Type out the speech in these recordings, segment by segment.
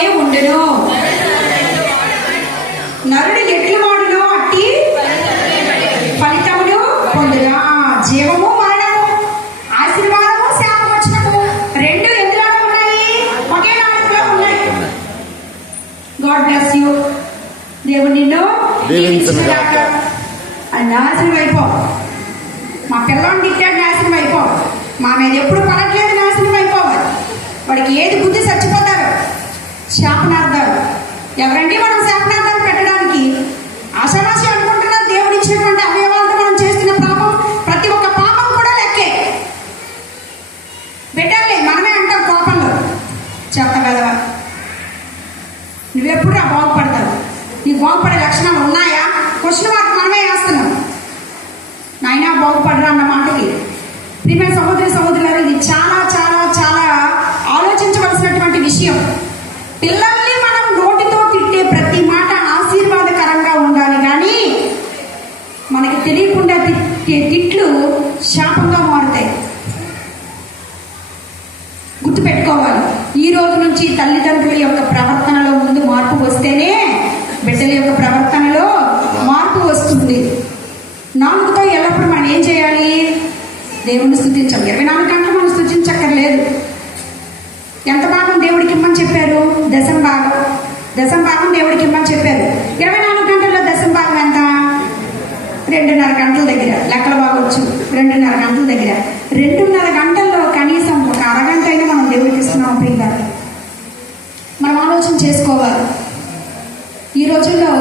వలె ఉండును. నరుడు ఎట్లు వాడునో అట్టి ఫలితములు పొందును. జీవము మరణము, ఆశీర్వాదము శాపవచనము రెండు ఎందులోనే ఉన్నాయి? ఒకే నాలుగులో ఉన్నాయి. God bless you. దేవుడు నిన్ను నాశనం అయిపో. మా పిల్లల్ని తిట్టాడు, నాశనం అయిపో. మా మీద ఎప్పుడు పడట్లేదు, నాశనం అయిపోవాలి. వాడికి ఏది బుద్ధి చచ్చిపోతారు. శాపనార్థాలు ఎవరండి? మనం శాపనార్థాలు పెట్టడానికి ఆశానాశి అనుకుంటున్నారు. దేవుడు ఇచ్చినటువంటి అవయవాలతో మనం చేస్తున్న పాపం, ప్రతి ఒక్క పాపం కూడా లెక్కే. పెట్టాలి. మనమే అంటాం కోపంలో, చెత్త కదవా, నువ్వెప్పుడు బాగుపడతావు, నీకు బాగుపడే లక్షణాలు ఉన్నాయా? క్వశ్చన్ మార్క్ మనమే వేస్తున్నాం. నాయన బాగుపడరా అన్న మాటకి ప్రియమైన సహోదరులారా, ఇది చాలా చాలా చాలా ఆలోచించవలసినటువంటి విషయం. పిల్లల్ని మనం నోటితో తిట్టే ప్రతి మాట ఆశీర్వాదకరంగా ఉండాలి, కానీ మనకి తెలియకుండా తిట్టే తిట్లు శాపంగా మారుతాయి. గుర్తుపెట్టుకోవాలి. ఈ రోజు నుంచి తల్లిదండ్రుల యొక్క ప్రవర్తనలో ముందు మార్పు వస్తేనే బిడ్డల యొక్క ప్రవర్తనలో మార్పు వస్తుంది. నాలుగుతో ఎల్లప్పుడు మనం ఏం చేయాలి? దేవుణ్ణి స్తుతించాలి. 24 గంటలు మనం స్తుతించక్కర్లేదు. ఎంత భాగం దేవుడికి ఇమ్మని చెప్పారు? దశం భాగం దేవుడికి ఇమ్మని చెప్పారు. 24 గంటల్లో దశం భాగం ఎంత? 2.5 గంటల దగ్గర. లెక్కలు బాగొచ్చు. 2.5 గంటల దగ్గర. 2.5 గంటల్లో కనీసం ఒక అరగంట అయినా మనం దేవుడికి ఇస్తున్నాం. ప్రియులారా, మనం ఆలోచన చేసుకోవాలి. ఈ రోజుల్లో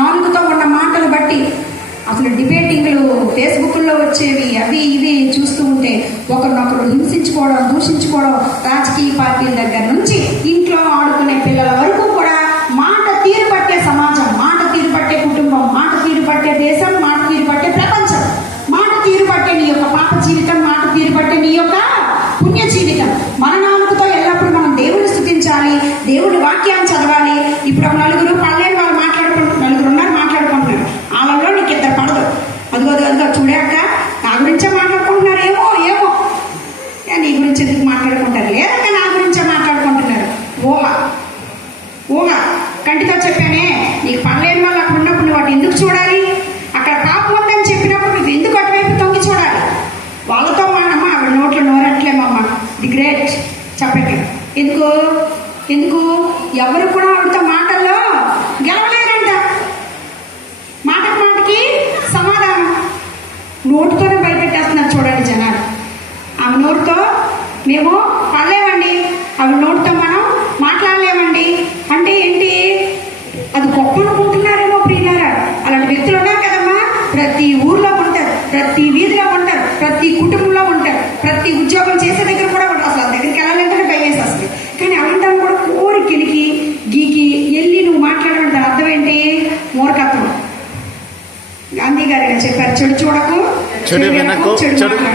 నాలుగుతో ఉన్న మాటలు బట్టి అసలు డిబేటింగ్లు ఫేస్బుక్లో వచ్చేవి అవి ఇవి చూస్తూ ఉంటే ఒకరినొకరు హింసించుకోవడం, దూషించుకోవడం, రాజకీయ పార్టీల దగ్గర నుంచి ఇంట్లో ఆడుకునే పిల్లల వరకు కూడా మాట తీరు పట్టే సమాజం, మాట తీరు పట్టే కుటుంబం, మాట తీరు పట్టే దేశం, మాట తీరు పట్టే ప్రపంచం, మాట తీరు పట్టే నీ యొక్క పాప జీవితం, మాట తీరు పట్టే నీ యొక్క పుణ్య జీవితం. మన నాలుగుతో ఎల్లప్పుడూ మనం దేవుడిని స్తుతించాలి, దేవుడి వాక్యాన్ని చదవాలి. ఇప్పుడు నలుగురు పల్లెని వాళ్ళు నలుగురు ఉన్నారు, మాట్లాడుకుంటున్నారు. వాళ్ళలో నీకు ఇద్దరు పడదు. అదిగో చూడాక నా గురించే మాట్లాడుకుంటున్నారు. ఏమో నీ గురించి ఎందుకు మాట్లాడుకుంటారు? లేదంటే నా గురించే మాట్లాడుకుంటున్నారు. ఊహ కంటితో చెప్పానే, నీకు పనిలేని వాళ్ళు అక్కడ ఉన్నప్పుడు నువ్వు వాటి ఎందుకు చూడాలి? అక్కడ పాపం ఉందని చెప్పినప్పుడు నువ్వు ఎందుకు అటువైపు తొంగి చూడాలి? వాళ్ళతో మానమ్మ ఆవిడ నోట్లో నోరట్లేమమ్మ, ది గ్రేట్ చెప్పండి. ఎందుకు ఎవరు కూడా ఆవిడతో మాటల్లో గెలవలేరంట. మాటకి సమాధానం నోటితోనే భయపెట్టేస్తున్నారు. చూడండి జనాలు. ఆమె నోటితో మేము పడలేమండి, ఆవిడ నోటితో మనం మాట్లాడలేమండి అంటే ఏంటి? అది గొప్ప అనుకుంటున్నారేమో ప్రియులారా. అలాంటి వ్యక్తులు ఉన్నారు కదమ్మా. ప్రతి ఊర్లో ఉంటారు, ప్రతి వీధిలో ఉంటారు, ప్రతి కుటుంబంలో ఉంటారు, ప్రతి ఉద్యోగం చేసే దగ్గర కూడా ఉంటారు. అసలు దగ్గరికి వెళ్ళాలంటే భయం వేసేస్తుంది. కానీ అలాంటి కూడా కోరికలికి గీకి వెళ్ళి నువ్వు మాట్లాడాలంటే అర్థం ఏంటి? మూర్ఖత్వం. గాంధీ గారు చెప్పారు, చెడు చూడకు, చెడు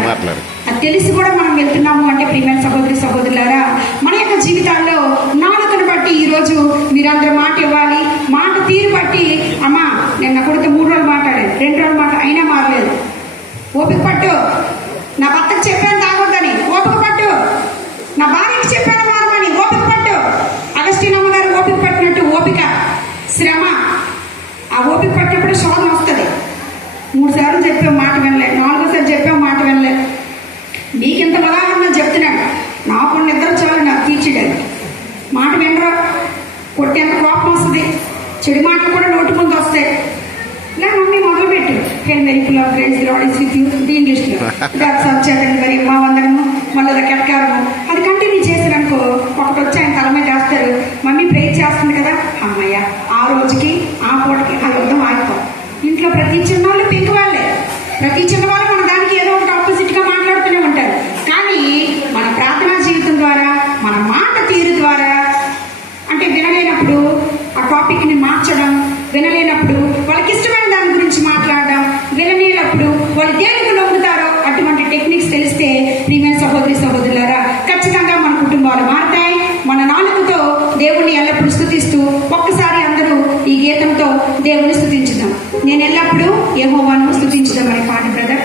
మాట్లాడు. అది తెలిసి కూడా మనం వెళ్తున్నాము అంటే ప్రియమైన సహోదరులారా, మన యొక్క జీవితాల్లో నాలుకను బట్టి ఈరోజు మీరందరూ మాట ఇవ్వాలి. మాట తీరు బట్టి, అమ్మా నేను నా కొడుకు 3 రోజులు మాట్లాడాను, 2 రోజులు అయినా మారలేదు. ఓపిక పట్టు. నా భర్తకు చెప్పాను తాగొద్దని, ఓపిక పట్టు. నా భార్యకి చెప్పాను మారమని, ఓపిక పట్టు. అగస్టినమ్మ గారు ఓపిక పట్టినట్టు ఓపిక, శ్రమ. ఆ ఓపిక పట్టినప్పుడు శోధన వస్తుంది. 3 సార్లు చెప్పాం మాట వినలే, 4వ సారి చెప్పాం మాట వినలే. మీకింత ఉదాహరణ చెప్తున్నాడు. నాకు నిద్ర చాలు నాకు తీర్చడానికి. మాట వినరా, కొట్టేంత కోపం వస్తుంది. చెడు మాటలు కూడా నోటి ముందు వస్తాయి. ఇలా మమ్మీ మొదలుపెట్టు. ఇంగ్లీష్లో దాని మరి మా వందనము మళ్ళీ కెట్కారము అది కంటిన్యూ చేశారనుకో, ఒకటి వచ్చి ఆయన తల మీద వేస్తారు. మమ్మీ ప్రేర్ చేస్తుంది కదా, అమ్మయ్య ఆ రోజుకి ఆ పూటకి ఆ యుద్ధం ఆగిపో. ఇంట్లో ప్రతి చిన్నవాళ్ళు పెంకు వాళ్ళే, ప్రతి చిన్నవాళ్ళు మన దానికి ఏదో ఒకటి ఆపోజిట్గా మాట్లాడుతూనే ఉంటారు. కానీ మన ప్రార్థనా జీవితం ద్వారా, మన మాట తీరు ద్వారా, అంటే వినలేనప్పుడు ఆ టాపిక్ని మార్చడం, వినలేనప్పుడు వాళ్ళకి ఇష్టమైన దాని గురించి మాట్లాడడం, వినలేనప్పుడు వాళ్ళు దేనికి నొప్పుతారో అటువంటి టెక్నిక్స్ తెలిస్తే ప్రియమైన సహోదరులారా ఖచ్చితంగా మన కుటుంబాలు మారుతాయి. మన నాలుకతో దేవుణ్ణి ఎల్లప్పుడూ స్తుతిస్తూ ఒక్కసారి అందరూ ఈ గీతంతో దేవుని స్తుతించుదాం. నేను ఎల్లప్పుడూ యెహోవాను స్తుతించుదాం అనే పాట బ్రదర్.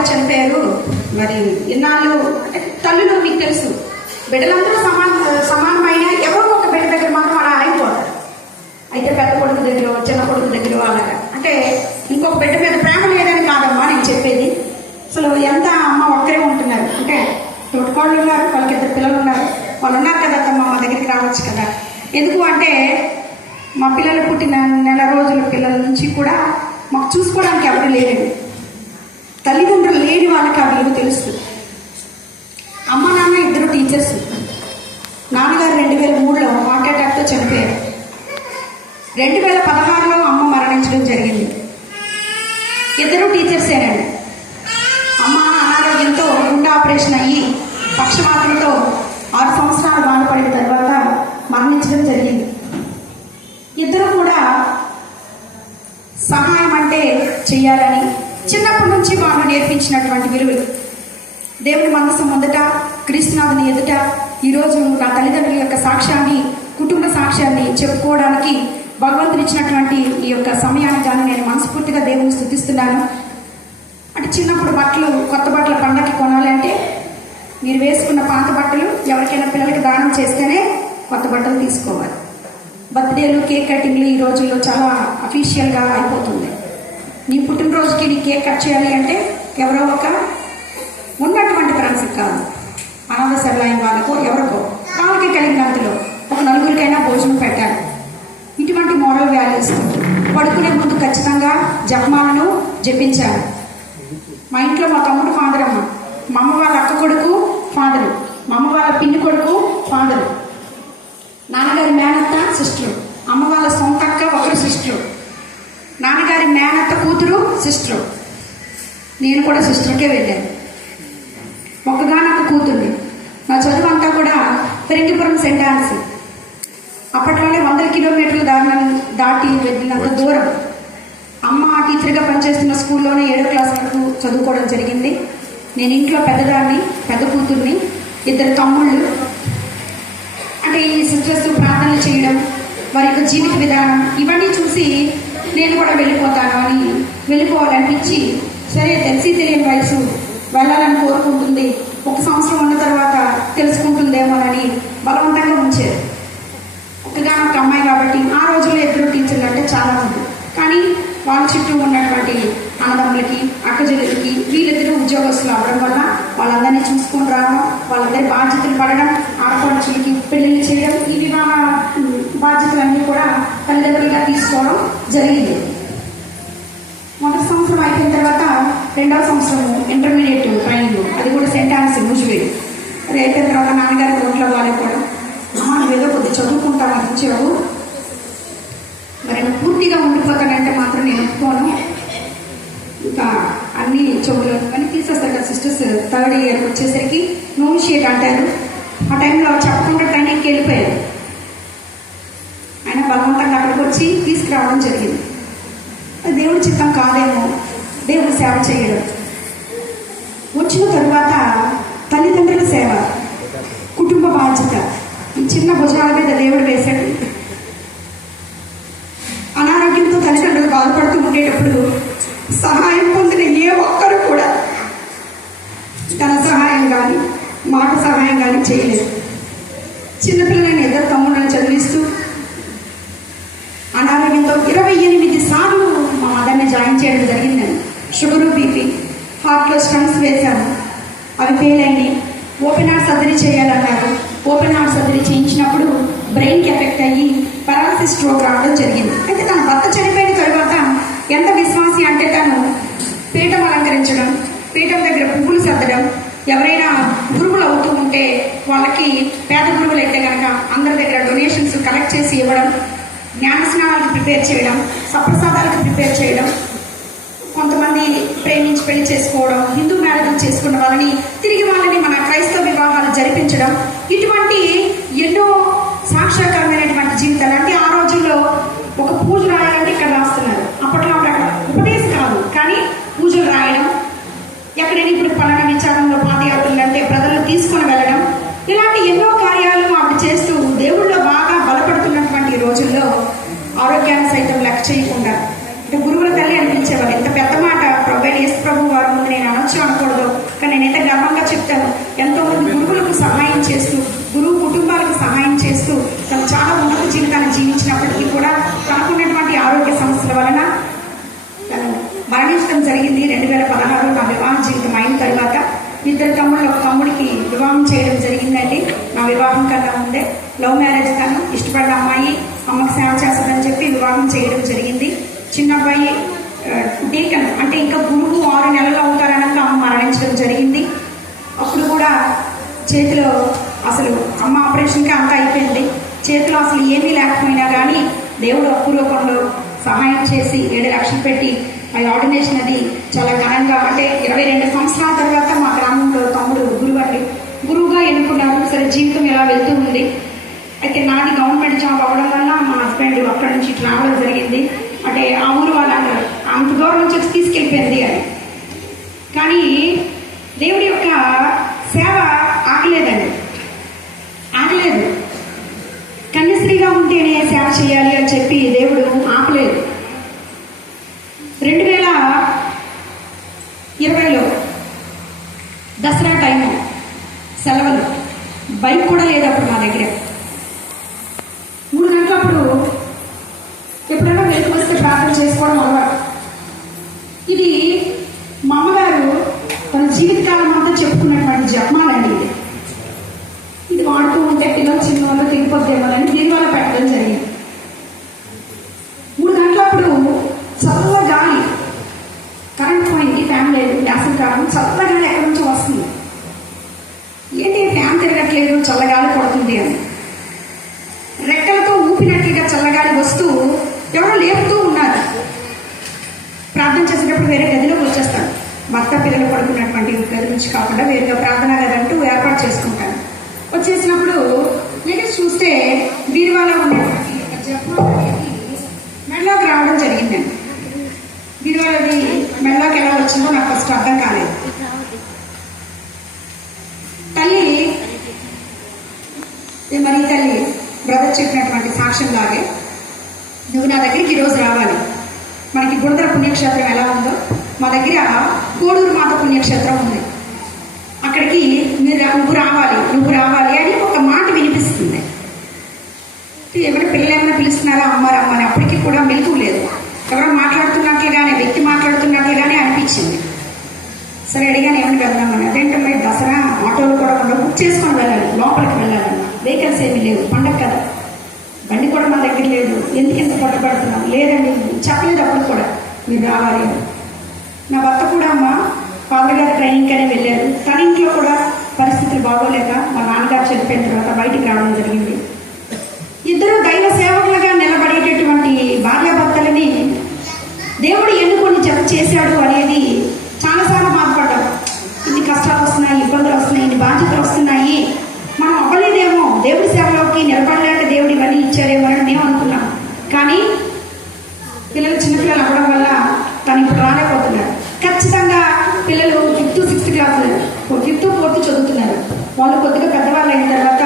అమ్మగారు చనిపోయారు. మరి ఇన్నాళ్ళు తల్లులు మీకు తెలుసు, బిడ్డలందరూ సమానమైన ఎవరో ఒక బిడ్డ దగ్గర మాత్రం అలా ఆగిపోతారు. అయితే పెద్ద కొడుకు దగ్గర, చిన్న కొడుకు దగ్గర అలాగా, అంటే ఇంకొక బిడ్డ మీద ప్రేమ లేదని కాదమ్మా నేను చెప్పేది. అసలు ఎంత అమ్మ ఒక్కరే ఉంటున్నారు అంటే, తోటికోళ్ళు ఉన్నారు, వాళ్ళకి ఇద్దరు పిల్లలు ఉన్నారు, వాళ్ళు ఉన్నారు కదా అత్తమ్మ మా దగ్గరికి రావచ్చు కదా. ఎందుకు అంటే మా పిల్లలు పుట్టిన నెల రోజుల పిల్లల నుంచి కూడా మాకు చూసుకోవడానికి ఎవరు లేరండి. తల్లిదండ్రులు లేని వాళ్ళకి ఆ విలువ తెలుస్తుంది. అమ్మ నాన్న ఇద్దరు టీచర్స్. నాన్నగారు 2003లో హార్ట్ అటాక్తో చనిపోయారు. 2016లో అమ్మ మరణించడం జరిగింది. ఇద్దరు టీచర్సేనండి. అమ్మ అనారోగ్యంతో గుండె ఆపరేషన్ అయ్యి పక్షవాతంతో 6 సంవత్సరాలు బాధపడిన తర్వాత మరణించడం జరిగింది. ఇద్దరు కూడా సహాయం అంటే చెయ్యాలని చిన్నప్పటి నుంచి వాళ్ళు నేర్పించినటువంటి విలువలు, దేవుని మనసు ముందట, క్రీస్తునాథుని ఎదుట ఈరోజు నా తల్లిదండ్రుల యొక్క సాక్ష్యాన్ని, కుటుంబ సాక్ష్యాన్ని చెప్పుకోవడానికి భగవంతుడు ఇచ్చినటువంటి ఈ యొక్క సమయాన్ని కానీ నేను మనస్ఫూర్తిగా దేవుని స్తుతిస్తున్నాను. అంటే చిన్నప్పుడు బట్టలు, కొత్త బట్టల పండగకి కొనాలంటే మీరు వేసుకున్న పాత బట్టలు ఎవరికైనా పిల్లలకి దానం చేస్తేనే కొత్త బట్టలు తీసుకోవాలి. బర్త్డేలు, కేక్ కటింగ్లు ఈ రోజుల్లో చాలా అఫీషియల్గా అయిపోతుంది. నీ పుట్టినరోజుకి నీ కేక్ కట్ చేయాలి అంటే ఎవరో ఒక ఉన్నటువంటి ఫ్రెండ్స్కి కాదు, అనాథ శరణాలయం వాళ్ళకో ఎవరికో వాళ్ళకి కలిగినంతలో ఒక నలుగురికైనా భోజనం పెట్టాలి. ఇటువంటి మోరల్ వాల్యూస్ పడుకునే ముందు ఖచ్చితంగా జపమాలను జపించాలి. మా ఇంట్లో మా తమ్ముడు ఫాదర్ అమ్మ, మా అమ్మ వాళ్ళ అక్క కొడుకు ఫాదరు, మా అమ్మ వాళ్ళ పిన్ని కొడుకు ఫాదరు, నాన్నగారి మేనత్త సిస్టరు, అమ్మ వాళ్ళ సొంత అక్క ఒకరు సిస్టరు, నాన్నగారి మేనత్త కూతురు సిస్టరు, నేను కూడా సిస్టర్కే వెళ్ళాను. ఒక్కగానొక్క కూతుర్ని. నా చదువు అంతా కూడా ఫిరంగిపురం సెంట్ ఆన్స్, అప్పట్లోనే 100 కిలోమీటర్ల దాటి వెళ్ళినంత దూరం. అమ్మ టీచర్గా పనిచేస్తున్న స్కూల్లోనే 7వ క్లాస్ వరకు చదువుకోవడం జరిగింది. నేను ఇంట్లో పెద్దదాన్ని, పెద్ద కూతుర్ని, 2 తమ్ముళ్ళు. అంటే ఈ సిస్టర్స్ ప్రార్థనలు చేయడం, వారి యొక్క జీవిత విధానం ఇవన్నీ చూసి నేను కూడా వెళ్ళిపోతాను అని వెళ్ళిపోవాలనిపించి, సరే తెలిసి తెలియని వయసు వెళ్ళాలని కోరుకుంటుంది, 1 సంవత్సరం ఉన్న తర్వాత తెలుసుకుంటుందేమోనని బలవంతంగా ఉంచారు. ఒకగానొక అమ్మాయి కాబట్టి ఆ రోజుల్లో 2 టీచర్లు అంటే చాలా మంది. కానీ వాళ్ళ చుట్టూ ఉన్నటువంటి అన్నదమ్ములకి, అక్కజల్లులకి వీళ్ళిద్దరూ ఉద్యోగస్తులు అవ్వడం వల్ల వాళ్ళందరినీ చూసుకొని రావడం, వాళ్ళందరి బాధ్యతలు పడడం, ఆడపడుచులకి పెళ్లిళ్ళు చేయడం, ఈ వివాహ బాధ్యతలన్నీ కూడా తల్లిదండ్రులుగా తీసుకోవడం జరిగింది. 1వ సంవత్సరం అయిపోయిన తర్వాత 2వ సంవత్సరం ఇంటర్మీడియట్ ట్రైనింగ్, అది కూడా సెంట్ ఆన్స్ మూసివేడు. అది అయిపోయిన తర్వాత నాన్నగారికి ఒంట్లో బాగాలేకపోవడం, నువ్వేదో కొద్ది చదువుకుంటావు అనిపించావు, మరి నువ్వు పూర్తిగా ఉండిపోతానంటే మాత్రం నేను ఒప్పుకోను, ఇంకా అన్ని చెవులు అని తీసేస్తారు కదా సిస్టర్స్. 3rd ఇయర్కి వచ్చేసరికి నోమిషియేట్ అంటారు. ఆ టైంలో చెప్పకుండా ట్రైనింగ్కి వెళ్ళిపోయారు. ఆయన బలవంతంగా అక్కడికి వచ్చి తీసుకురావడం జరిగింది. అది దేవుడి చిత్తం కాదేమో, దేవుడి సేవ చేయడం. వచ్చిన తరువాత తల్లిదండ్రుల సేవ, కుటుంబ బాధ్యత ఈ చిన్న భుజాల మీద దేవుడు వేశాడు. అనారోగ్యంతో తల్లిదండ్రులు బాధపడుతూ ఉండేటప్పుడు సహాయం పొందిన ఏ ఒక్కరు కూడా తన సహాయం కానీ మాట సహాయం కానీ చేయలేదు. చిన్నపిల్లలైన 2 తమ్ముళ్ళని చదివిస్తూ అనారోగ్యంతో 28 సార్లు మా మదర్ని జాయిన్ చేయడం జరిగిందని. షుగరు, బీపీ, హార్ట్లో స్టంట్స్ వేశాను, అవి ఫెయిల్ అయినాయి. ఓపెన్ హార్ట్ సర్జరీ చేయాలన్నారు. ఓపెన్ హార్ట్ సర్జరీ చేయించినప్పుడు బ్రెయిన్కి ఎఫెక్ట్ అయ్యి పారాలసిస్ స్ట్రోక్ రావడం జరిగింది. అయితే తన భర్త చనిపోయిన తర్వాత ఎంత విశ్వాసి అంటే తను పీఠం అలంకరించడం, పీఠం దగ్గర పువ్వులు సర్దడం, ఎవరైనా గురువులు అవుతూ ఉంటే వాళ్ళకి పేద గురువులు అయితే కనుక అందరి దగ్గర డొనేషన్స్ కలెక్ట్ చేసి ఇవ్వడం, జ్ఞాన స్నానాలకు ప్రిపేర్ చేయడం, సప్రసాదాలకు ప్రిపేర్ చేయడం, కొంతమంది ప్రేమించి పెళ్లి చేసుకోవడం, హిందూ మ్యారేజ్ చేసుకున్న వాళ్ళని తిరిగి వాళ్ళని మన క్రైస్తవ వివాహాలు జరిపించడం, ఇటువంటి ఎన్నో సాక్ష్యకరమైనటువంటి జీవితాలు. అంటే ఆ రోజుల్లో ఒక పూజ రాయాలంటే ఇక్కడ రాస్తున్నారు, అప్పట్లో అక్కడ ఉపదేశం కాదు కానీ పూజలు రాయడం, ఎక్కడైనా ఇప్పుడు పలానా విచారంలో పాదయాత్రలు అంటే ప్రజలను తీసుకొని వెళ్ళడం, ఇలాంటి ఎన్నో కార్యాలు ఆవిడ చేస్తూ దేవుళ్ళో బాగా బలపడుతున్నటువంటి రోజుల్లో ఆరోగ్యాన్ని సైతం లెక్క చేయకుండా, అంటే గురువుల తల్లి అనిపించేవారు. ఎంత పెద్ద మాట ప్రభు వారి ముందు నేను అనొచ్చు కానీ నేనైతే గర్వంగా చెప్తాను, ఎంతో మంది గురువులకు సహాయం చేస్తూ, గురువు కుటుంబాలకు సహాయం చేస్తూ తను చాలా ఉన్నత జీవితాన్ని జీవించినప్పటికీ కూడా తనకున్నటువంటి ఆరోగ్య సమస్యల వలన తను మరణించడం జరిగింది. 2016 నా వివాహ జీవితం అయిన తర్వాత 2 తమ్ముళ్ళు, ఒక తమ్ముడికి వివాహం చేయడం జరిగిందండి. నా వివాహం కన్నా ముందే లవ్ మ్యారేజ్ తను ఇష్టపడిన అమ్మాయి అమ్మకి సేవ చేస్తుందని చెప్పి వివాహం చేయడం జరిగింది. చిన్న అబ్బాయి డీకన్ అంటే ఇంకా గురువు 6 నెలలు అవుతారనక అమ్మ మరణించడం జరిగింది. అప్పుడు కూడా చేతిలో అసలు అమ్మ ఆపరేషన్కి అంతా అయిపోయింది. చేతిలో అసలు ఏమీ లేకపోయినా కానీ దేవుడు అపూర్వకంలో సహాయం చేసి 7 లక్షలు పెట్టి ఆ ఆర్డినేషన్ అది చాలా ఘనంగా, అంటే 22 సంవత్సరాల తర్వాత మా గ్రామంలో తమ్ముడు గురువుగా ఎన్నుకున్నారు. సరే, జీవితం ఎలా వెళ్తూ ఉంది. అయితే నాది గవర్నమెంట్ జాబ్ అవ్వడం వల్ల మా హస్బెండ్ అక్కడి నుంచి ఇట్లా రావడం జరిగింది. అంటే ఆ ఊరు వాళ్ళు అంటారు అంత దూరం నుంచి వచ్చి తీసుకెళ్ళిపోయింది అని. కానీ దేవుడి యొక్క సేవ ఆగలేదు. కన్యశ్రీగా ఉంటేనే సేవ చేయాలి అని చెప్పి దేవుడు ఆపలేదు. 2020లో దసరా టైము సెలవులు, బైక్ కూడా లేదు అప్పుడు మా దగ్గర. 3 గంటలప్పుడు ఎప్పుడైనా వెళ్తూ వస్తే ప్రార్థన చేసుకోవడం అలవాటు. ఇది మా అమ్మగారు తన జీవితకాలం అంతా చెప్పుకున్నటువంటి జపమాలండి. ఇది వాడుతూ ఉంటే పిల్లలు చిన్నవాళ్ళు తిరిగిపోతేమోనని దీనివల్ల పెట్టడం జరిగింది. 3 గంటలప్పుడు చల్ల గాలి, కరెంట్ పోయింది, ఫ్యాన్ లేదు, వేసవి కాలం, చల్లగాలి ఎక్కడి నుంచో వస్తుంది. ఏంటి ఫ్యాన్ తిరగట్లేదు, చల్లగాలి పడుతుంది అని రెక్కలతో ఊపినట్లుగా చల్లగాలి వస్తూ ఎవరో లేపుతూ ఉన్నారు. ప్రార్థన చేసేటప్పుడు వేరే గదిలోకి వచ్చేస్తాను. భర్త పిల్లలు పడుకున్నటువంటి గది నుంచి కాకుండా వేరుగా ప్రార్థన గది అంటూ ఏర్పాటు చేసుకుంటాను. వచ్చేసినప్పుడు నేను చూస్తే బీరువాలో ఉన్నటువంటి మెడలోకి రావడం జరిగిందండి. బీరువాలోది మెడలోకి ఎలా వచ్చిందో నాకు ఫస్ట్ అర్థం కాలేదు. తల్లి బ్రదర్ చెప్పినటువంటి సాక్ష్యం లాగే నువ్వు నా దగ్గరికి ఈరోజు రావాలి. మనకి గుండ్ర పుణ్యక్షేత్రం ఎలా ఉందో మా దగ్గర కోడూరు మాత పుణ్యక్షేత్రం ఉంది. అక్కడికి నువ్వు రావాలి అని ఒక మాట వినిపిస్తుంది. ఎవరి పిల్లలు ఏమైనా పిలుస్తున్నారా అమ్మారమ్మని, అప్పటికి కూడా మెలకు లేదు. ఎవరో మాట్లాడుతున్నట్లుగానే, వ్యక్తి మాట్లాడుతున్నట్లుగానే అనిపించింది. సరే అడిగాను, ఏమని వెళ్దామని. అదేంటమ్మా దసరా ఆటోలు కూడా బుక్ చేసుకొని వెళ్ళాలి, లోపలికి వెళ్ళాలన్నా వెహికల్స్ ఏమీ లేవు, పండగ కదా, బండి కూడా మా దగ్గర లేదు, ఎందుకు ఎంత పట్టుబడుతున్నాం, లేదండి చెప్పలేదు అప్పుడు కూడా మీరు రావాలి. నా భర్త కూడా అమ్మ ఫాదర్ గారి ట్రైనింగ్ అనే వెళ్ళారు. తన ఇంట్లో కూడా పరిస్థితులు బాగోలేక మా నాన్నగారు చనిపోయిన తర్వాత బయటికి రావడం జరిగింది. ఇద్దరు దైవ సేవకులుగా నిలబడేటటువంటి భార్యాభర్తలని దేవుడు ఎన్నుకొని జత చేశాడు అనేది చాలాసార్లు బాధపడ్డాం. ఇన్ని కష్టాలు వస్తున్నాయి, ఇబ్బందులు వస్తున్నాయి, ఇన్ని బాధ్యతలు వస్తున్నాయి, మనం అవ్వలేదేమో, దేవుడి సేవలోకి నిలబడలేక దేవుడు ఇవన్నీ ఇచ్చారేమో అని మేము అనుకున్నాం. కానీ పిల్లలు చిన్నపిల్లలు అవ్వడం వల్ల తను ఇప్పుడు రాలేకపోతున్నారు. ఖచ్చితంగా పిల్లలు 5th 6th class 5th 4th చదువుతున్నారు. వాళ్ళు కొద్దిగా పెద్దవాళ్ళు అయిన తర్వాత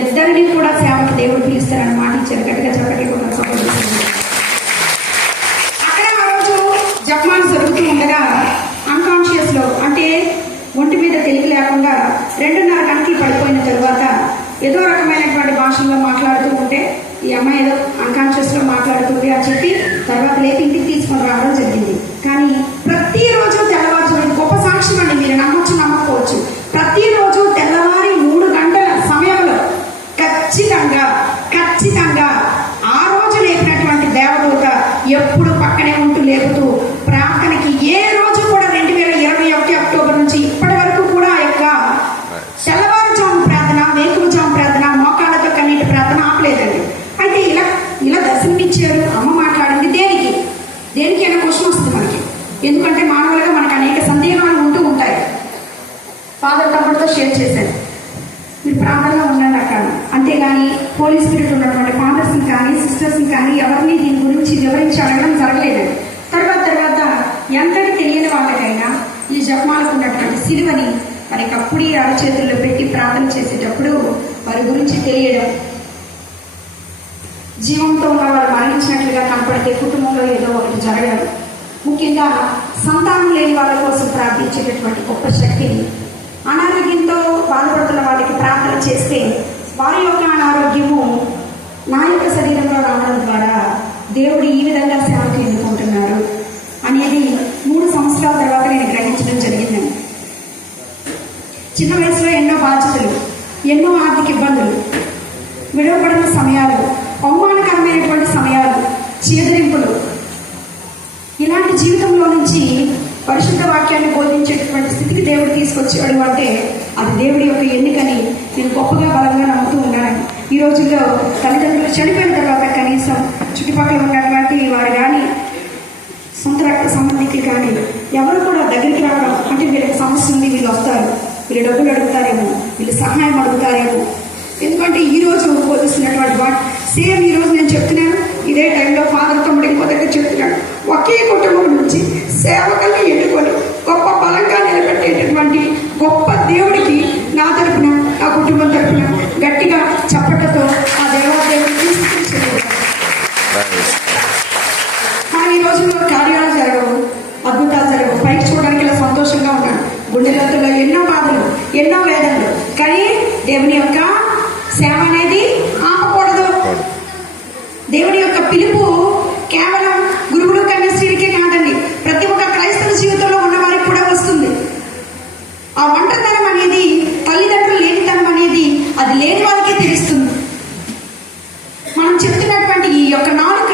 ఇద్దరిని కూడా సేవకి దేవుడు పిలుస్తారని మాట ఇచ్చారు. గట్టిగా చెప్పటి కూడా సపోర్ట్ చేస్తారు. అక్కడ ఆ రోజు జపమాలు జరుగుతూ ఉండగా అన్కాన్షియస్లో, అంటే ఒంటి మీద తెలివి లేకుండా 2.5 గంటలు పడిపోయిన తర్వాత ఏదో రకమైనటువంటి భాషల్లో మాట్లాడుతూ ఉంటే ఈ అమ్మాయి ఏదో అన్కాన్షియస్లో మాట్లాడుతుంది అని చెప్పి తర్వాత లేపి ఇంటికి తీసుకొని రావడం జరిగింది. కానీ ప్రతిరోజు తెల్లవారుజాము, గొప్ప సాక్ష్యం అండి, మీరు నమ్మొచ్చు నమ్మకపోవచ్చు, ప్రతిరోజు తెల్లవారి 3 గంటల సమయంలో ఖచ్చితంగా ఆ రోజు లేపినటువంటి దేవదూత ఎప్పుడు పక్కనే ఉంటూ లేపుతూ ప్రార్థనకి ఏ రోజు కూడా 2021 అక్టోబర్ నుంచి ఇప్పటి వరకు కూడా ఆ యొక్క తెల్లవారుజాము ప్రార్థన, వేకువజాము ప్రార్థన, మోకాళ్ళతో కన్నీటి ప్రార్థన ఆపలేదండి. అయితే ఇలా దర్శనమిచ్చారు, అమ్మ మాట్లాడింది దేనికి అనే క్వశ్చన్ వస్తుంది మనకి. ఎందుకంటే మానవులుగా మనకు అనేక సందేహాలు ఉంటూ ఉంటాయి. ఫాదర్ తమ్ముడితో షేర్ చేశాను, మీరు ప్రార్థనలో ఉండండి అక్కడ. అంతేగాని పోలీస్ స్పిరిట్ ఉన్నటువంటి ఫాదర్స్ని కానీ సిస్టర్స్ని కానీ ఎవరిని దీని గురించి వివరించి అడగడం జరగలేదండి. తర్వాత ఎంతటి తెలియని వాళ్ళకైనా ఈ జపమాలకు ఉన్నటువంటి సిలువని వారికి అప్పుడే అరచేతుల్లో పెట్టి ప్రార్థన చేసేటప్పుడు వారి గురించి తెలియడం, జీవంతో ఉన్న వారు మరణించినట్లుగా కనపడితే కుటుంబంలో ఏదో ఒకటి జరగడం, ముఖ్యంగా సంతానం లేని వాళ్ళ కోసం ప్రార్థించేటటువంటి గొప్ప శక్తిని, అనారోగ్యంతో బాధపడుతున్న వాళ్ళకి ప్రార్థన చేస్తే వారి యొక్క అనారోగ్యము నా యొక్క శరీరంలో రావడం ద్వారా దేవుడు ఈ విధంగా సేవకు ఎన్నుకుంటున్నారు అనేది 3 సంవత్సరాల తర్వాత నేను గ్రహించడం జరిగిందండి. చిన్న వయసులో ఎన్నో బాధ్యతలు, ఎన్నో ఆర్థిక ఇబ్బందులు, విడవబడిన సమయాలు, అవమానకరమైనటువంటి సమయాలు, చీదరింపులు, ఇలాంటి జీవితంలో నుంచి పరిశుద్ధ వాక్యాన్ని బోధించేటటువంటి స్థితికి దేవుడు తీసుకొచ్చాడు అంటే అది దేవుడి యొక్క ఎన్నికని నేను గొప్పగా బలంగా నమ్ముతూ ఉన్నాను. ఈ రోజుల్లో తల్లిదండ్రులు చనిపోయిన తర్వాత కనీసం చుట్టుపక్కల ఉన్నటువంటి వారు కానీ సొంత రక్త సంబంధికులు కానీ ఎవరు కూడా దగ్గరికి రావడం, అంటే వీళ్ళకి సమస్య ఉంది, వీళ్ళు వస్తారు, వీళ్ళు డబ్బులు అడుగుతారేమో, వీళ్ళు సహాయం అడుగుతారేమో. ఎందుకంటే ఈ రోజు బోధిస్తున్నటువంటి వాటి సేమ్ ఈ రోజు నేను చెప్తున్నాను, ఇదే టైంలో ఫాదర్ తమ్ముడు ఇంకో దగ్గర చెప్తున్నాడు. ఒకే కుటుంబం నుంచి సేవకుల్ని ఎన్నుకొని గొప్ప బలంగా నిలబెట్టేటటువంటి గొప్ప దేవుడికి నా తరపున, నా కుటుంబం తరపున గట్టిగా చప్పటతో ఆ దేవాదేవుడిని తీసుకొచ్చేది. కానీ ఈ రోజుల్లో కార్యాలు జరగవు, అద్భుతాలు జరగవు. పైకి చూడడానికి ఇలా సంతోషంగా ఉన్నాను, గుండెలతో ఎన్నో బాధలు, ఎన్నో వేదనలు. కానీ దేవుని యొక్క సేవ అనేది ఆపకూడదు. దేవుని యొక్క పిలుపు కేవలం గురువులు కన్యాశ్రీకే కాదండి, ప్రతి ఒక్క క్రైస్తవ జీవితంలో ఉన్న వారికి కూడా వస్తుంది. ఆ ఒంటరితనం అనేది, తల్లిదండ్రులు లేనితనం అనేది అది లేని వాళ్ళకే తెలుస్తుంది. మనం చెప్తున్నటువంటి ఈ యొక్క నాలుక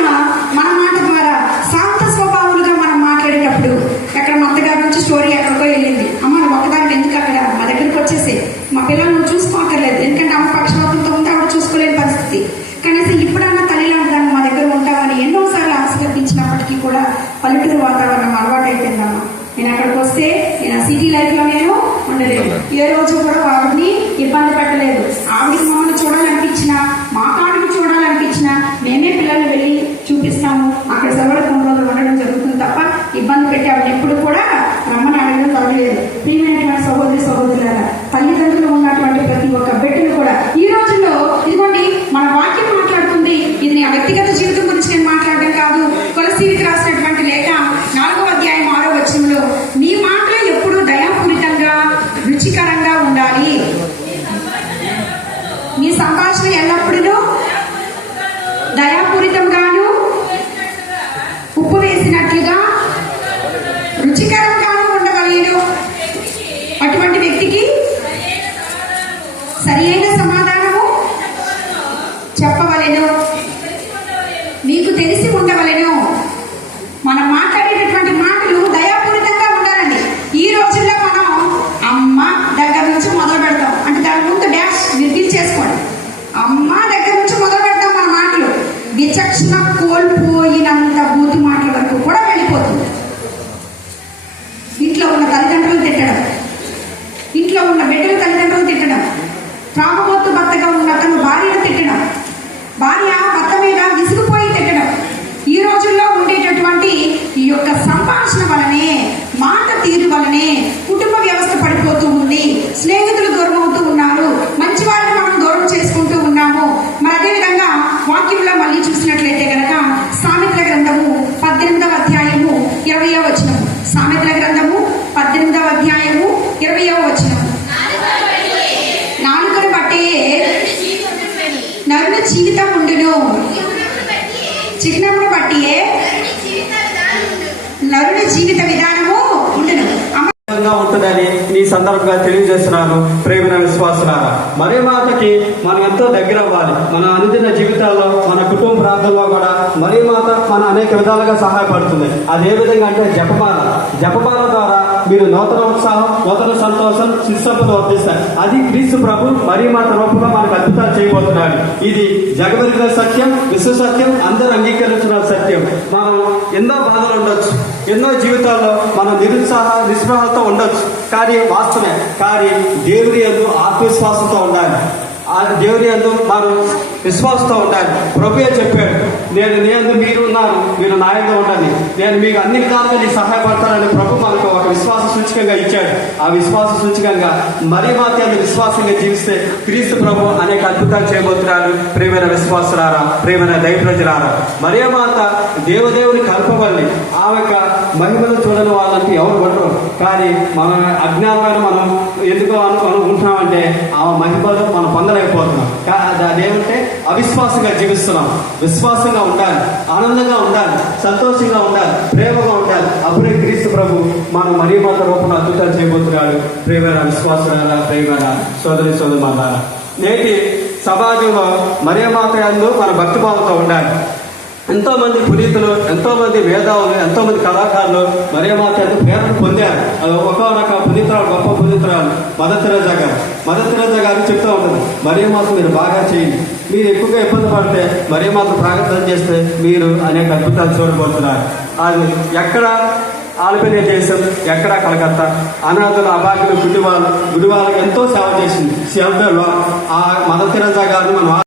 మన మాట ద్వారా శాంత స్వభావాలుగా మనం మాట్లాడేటప్పుడు, ఎక్కడ మా అత్తగారి నుంచి స్టోరీ ఎక్కడికో వెళ్ళింది, అమ్మ నువ్వు ఒక్కదాన్ని ఎందుకు అక్కడ, మా దగ్గరికి వచ్చేసి మా పిల్లలు నువ్వు చూసుకోకర్లేదు, ఎందుకంటే అమ్మ పక్షపాతంతో ఉంటే ఆవిడ చూసుకోలేని పరిస్థితి. కనీసం ఇప్పుడన్నా తల్లి లాంటి దాన్ని మా దగ్గర ఉంటామని ఎన్నోసార్లు ఆశీర్వదించినప్పటికీ కూడా పల్లెటూరు వాతావరణం అలవాటు అయిపోయిందమ్మా. నేను అక్కడికి వస్తే నేను ఆ సిటీ లైఫ్ లో నేను ఉండలేదు. ఏ రోజు కూడా ఆవిడని ఇబ్బంది పెట్టలేదు. ఆవిడకి మమ్మల్ని చూడాలనిపించినా, మా కాడికి చూడాలనిపించినా మేమే పిల్లల్ని వెళ్ళి చూపిస్తాము. అక్కడ సెలవులు 3 రోజులు ఉండడం జరుగుతుంది తప్ప ఇబ్బంది పెట్టి ఆవిడ ఎప్పుడు కూడా రమ్మని అడగడం జరగలేదు. ప్రియమైనటువంటి సహోదరి సహోదరులారా, తల్లిదండ్రులు ఉన్నటువంటి ప్రతి ఒక్క బిడ్డలు కూడా ఈ రోజుల్లో ఇదిగోండి మన వాక్యం మాట్లాడుతుంది. ఇది నా వ్యక్తిగత జీవితం గురించి నేను మాట్లాడడం కాదు. కొలసీలకు రాసినటువంటి లేఖ 4వ అధ్యాయం 6వ వచనంలో మీ మాటలు ఎప్పుడు దయాపూరితంగా, రుచికరంగా ఉండాలి. మీ సంభాషణ ఎల్లప్పుడూ దయాపూరితంగాను, ఉప్పు వేసినట్లుగా, రుచికరంగాను ఉండవలేను. అటువంటి వ్యక్తికి సరి అయిన సమాధానము చెప్పవలెను, మీకు తెలిసి ఉండవలెను. మనం మాట్లాడేటటువంటి మాటలు దయాపూరితంగా ఉండాలండి. ఈ రోజుల్లో మనం అమ్మ దగ్గర నుంచి మొదలు పెడతాం, అంటే దాని ముందు డాష్ నిర్దిల్ చేసుకోండి. అమ్మ దగ్గర నుంచి మొదలు పెడతాం మన మాటలు. విచక్షణ కోల్పోయినంత బూతు మాటల వరకు కూడా వెళ్ళిపోతుంది. ఇంట్లో ఉన్న తల్లిదండ్రులు తిట్టడం, ఇంట్లో ఉన్న బిడ్డల తల్లిదండ్రులు తిట్టడం, త్రాగుబోతు భర్తగా ఉన్న అతను భార్యను తిట్టడం, భార్య భర్త మీద విసిగిపోయి తిట్టడం. ఈ రోజుల్లో ఉండేటటువంటి ఈ యొక్క సంభాషణ వలనే, మాట తీరు వలనే కుటుంబ వ్యవస్థ పడిపోతూ ఉంది. స్నేహితులు దూరం అవుతూ ఉన్నారు, మంచి వారిని మనం దూరం చేసుకుంటూ ఉన్నాము. మరి అదేవిధంగా వాక్యంలో మళ్ళీ చూసినట్లయితే కనుక సామెతల గ్రంథము 18వ అధ్యాయము 20వ వచనము. సామెతల గ్రంథము 18వ అధ్యాయము 20వ వచనము. నాలుకను బట్టి నరుని జీవితం ఉండును, చిహ్నమును బట్టి నరుని జీవిత విధానము ఉండును. ఉంటుందని ఈ సందర్భంగా తెలియజేస్తున్నాను. ప్రేమ విశ్వాసులారా, మరే మాతకి మనం ఎంతో దగ్గర అవ్వాలి. మన అనుదిన జీవితాల్లో, మన కుటుంబ ప్రాంతంలో కూడా మరే మాత మన అనేక విధాలుగా సహాయపడుతుంది. అది ఏ విధంగా అంటే జపమాల ద్వారా మీరు నూతన ఉత్సాహం, నూతన సంతోషం, శిశుసంపద వర్ధిస్తారు. అది క్రీస్తు ప్రభు మరీ మాత రూపంలో మనకు అద్భుతాలు చేయబోతున్నాడు. ఇది జగమెరిగిన సత్యం, విశ్వ సత్యం, అందరూ అంగీకరించిన సత్యం. మనం ఎన్నో బాధలు ఉండొచ్చు, ఎన్నో జీవితాల్లో మనం నిస్పృహలతో ఉండొచ్చు, కానీ వాస్తవమే. కానీ దేవుని యందు ఆత్మవిశ్వాసంతో ఉండాలి. ఆ దేవుని యందు మనం విశ్వాసంతో ఉండాలి. ప్రభువే చెప్పాడు, నేను మీరు ఉన్నారు, మీరు నా యందు ఉండాలి, నేను మీకు అన్ని విధాలుగా నీకు సహాయపడతానని ప్రభు మనకు ఒక విశ్వాసం సూచకంగా ఇచ్చాడు. ఆ విశ్వాస సూచకంగా మరియమాత యందు విశ్వాసంగా జీవిస్తే క్రీస్తు ప్రభు అనేక అద్భుతాలు చేయబోతున్నారు. ప్రియమైన విశ్వాసులారా, ప్రియమైన దైవ ప్రజలారా, మరియమాత దేవదేవుని కల్పవల్లి. ఆమె మహిమను చూడని వాళ్ళంటే ఎవరు ఉండరు. కానీ మన అజ్ఞానమైన మనం ఎందుకు అనుకుంటున్నామంటే ఆమె మహిమను మనం పొందలేకపోతున్నాం. అదేమంటే అవిశ్వాసంగా జీవిస్తున్నాం. విశ్వాసంగా ఉండాలి, ఆనందంగా ఉండాలి, సంతోషంగా ఉండాలి, ప్రేమగా ఉండాలి. అప్పుడే క్రీస్తు ప్రభు మనం మరియమాత రూపంలో అద్భుతాలు చేయబోతున్నాడు. ప్రియమైన విశ్వాసులారా, ప్రియమైన సోదరి సోదరులారా, నేటి సమాజంలో మరియమాత యందు మన భక్తిభావంతో ఉండాలి. ఎంతో మంది పునీతులు, ఎంతో మంది మేధావులు, ఎంతో మంది కళాకారులు మరియమాత యందు ప్రేరణ పొందారు. ఒకనొక పునీతురాలు, గొప్ప పునీతురాలు మదర్ తెరెసా గారు. మదర్ తెరెసా గారు చెప్తూ ఉంటుంది, మరియమాత మీరు బాగా చేయండి, మీరు ఎక్కువగా ఇబ్బంది పడితే మరియమాత ప్రార్థన చేస్తే మీరు అనేక అద్భుతాలు చూడబోతున్నారు. అది ఎక్కడ ఆల్బేనియా దేశం, ఎక్కడ కలకత్తా, అనాథులు, అభాగ్యులు, గుడివాళ్ళకు ఎంతో సేవ చేసింది. సేవలో ఆ మదర్ తెరెసా గారిని మనం